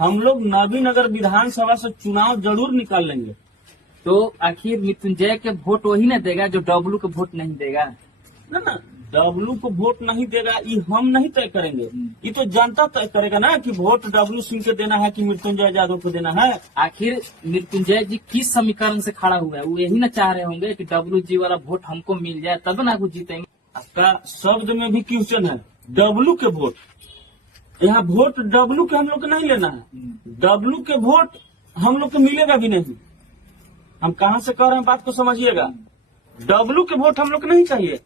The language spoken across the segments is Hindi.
हम लोग नबीनगर विधानसभा से चुनाव जरूर निकाल लेंगे। तो आखिर मृत्युंजय के वोट वही न देगा जो डब्लू को वोट नहीं देगा? ना डब्लू को वोट नहीं देगा, ये हम नहीं तय करेंगे, ये तो जनता तय करेगा ना कि वोट डब्लू सिंह को देना है कि मृत्युंजय यादव को देना है। आखिर मृत्युंजय जी किस समीकरण से खड़ा हुआ है? वो यही ना चाह रहे होंगे कि डब्लू जी वाला वोट हमको मिल जाए तब ना कुछ जीतेंगे। आपका शब्द में भी क्वेश्चन है, डब्लू के वोट। यहाँ वोट डब्लू के हम लोग को नहीं लेना है, डब्लू के वोट हम लोग को मिलेगा भी नहीं। हम कहाँ से कह रहे हैं, बात को समझिएगा। डब्लू के वोट हम लोग को नहीं चाहिए,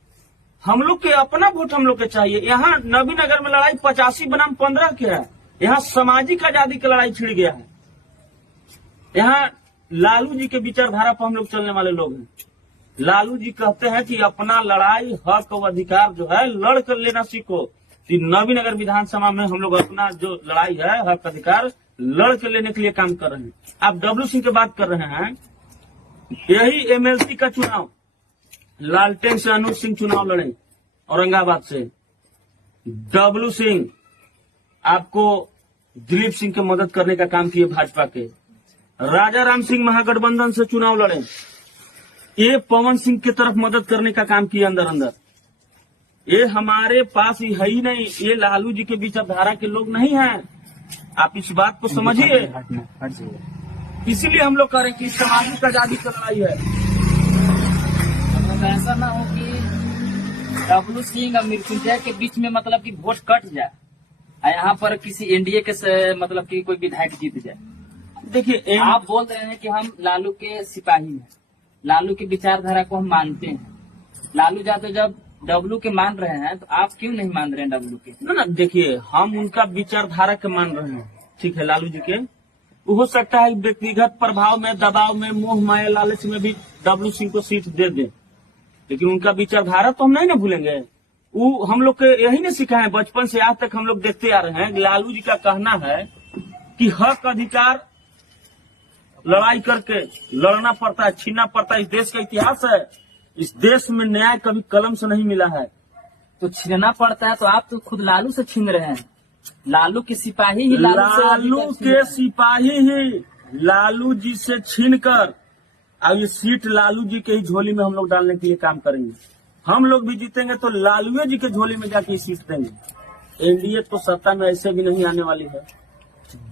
हम लोग के अपना वोट हम लोग के चाहिए। यहाँ नबीनगर में लड़ाई 85 बनाम 15 की है। यहाँ सामाजिक आजादी की लड़ाई छिड़ गया है। यहाँ लालू जी के विचारधारा पर हम लोग चलने वाले लोग हैं। लालू जी कहते हैं कि अपना लड़ाई हक और अधिकार जो है लड़ कर लेना सीखो। कि नबीनगर विधानसभा में हम लोग अपना जो लड़ाई है हक अधिकार लड़ कर लेने के लिए काम कर रहे हैं। आप डब्लू सिंह की बात कर रहे हैं, यही एमएलसी का चुनाव लालटेन से अनुज सिंह चुनाव लड़े औरंगाबाद से। डब्लू सिंह आपको दिलीप सिंह की मदद करने का काम किए भाजपा के। राजा राम सिंह महागठबंधन से चुनाव लड़े, ये पवन सिंह की तरफ मदद करने का काम किया अंदर अंदर। ये हमारे पास ही है ही नहीं, ये लालू जी के विचारधारा के लोग नहीं हैं। आप इस बात को समझिए। इसीलिए हम लोग कह रहे हैं कि सामाजिक आजादी की लड़ाई है। ऐसा ना हो कि डब्लू सिंह और मृत्युंजय के बीच में मतलब कि वोट कट जाए, यहाँ पर किसी एनडीए के से मतलब कि कोई विधायक जीत जाए। देखिए, आप बोल रहे हैं कि हम लालू के सिपाही हैं, लालू की विचारधारा को हम मानते हैं। लालू यादव जब डब्लू के मान रहे हैं तो आप क्यों नहीं मान रहे हैं डब्लू के? ना देखिए, हम उनका विचारधारा के मान रहे हैं, ठीक है। लालू जी के हो सकता है व्यक्तिगत प्रभाव में, दबाव में, मोह माया लालच में भी डब्लू सिंह को सीट दे दें, लेकिन उनका विचारधारा तो हम नहीं ना भूलेंगे। वो हम लोग के यही नहीं सिखा है, बचपन से आज तक हम लोग देखते आ रहे हैं। लालू जी का कहना है कि हक अधिकार लड़ाई करके लड़ना पड़ता है, छीनना पड़ता है। इस देश का इतिहास है, इस देश में न्याय कभी कलम से नहीं मिला है। तो छीनना पड़ता है तो आप तो खुद लालू से छीन रहे हैं। लालू के सिपाही ही लालू के सिपाही ही लालू जी से छीन कर अब ये सीट लालू जी के ही झोली में हम लोग डालने के लिए काम करेंगे। हम लोग भी जीतेंगे तो लालू जी के झोली में जाके सीट देंगे। एनडीए तो सत्ता में ऐसे भी नहीं आने वाली है।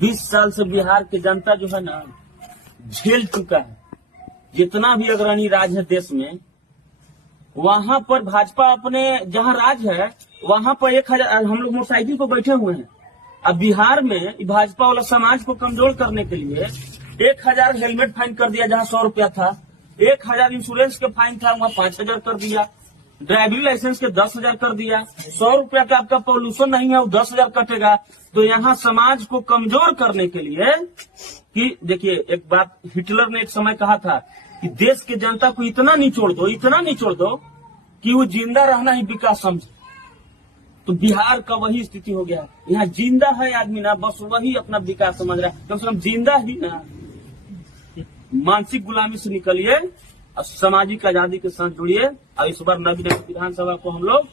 20 साल से बिहार की जनता जो है ना झेल चुका है। जितना भी अग्रणी राज है देश में, वहां पर भाजपा अपने जहां राज है वहां पर 1000 हम लोग मोटरसाइकिल पर बैठे हुए हैं। अब बिहार में भाजपा वाला समाज को कमजोर करने के लिए 1000 हेलमेट फाइन कर दिया जहां 100 रुपया था। 1000 इंश्योरेंस के फाइन था वहां 5000 कर दिया। ड्राइविंग लाइसेंस के 10,000 कर दिया। 100 रुपया का आपका पॉल्यूशन नहीं है वो 10,000 कटेगा। तो यहाँ समाज को कमजोर करने के लिए कि देखिए, एक बात हिटलर ने एक समय कहा था कि देश की जनता को इतना निचोड़ दो, इतना निचोड़ दो कि वो जिंदा रहना ही विकास समझे। तो बिहार का वही स्थिति हो गया। यहाँ जिंदा है आदमी ना, बस वही अपना विकास समझ रहा है। कम से कम जिंदा ही ना। मानसिक गुलामी से निकलिए और सामाजिक आजादी के साथ जुड़िए। और इस बार नबीनगर विधानसभा को हम लोग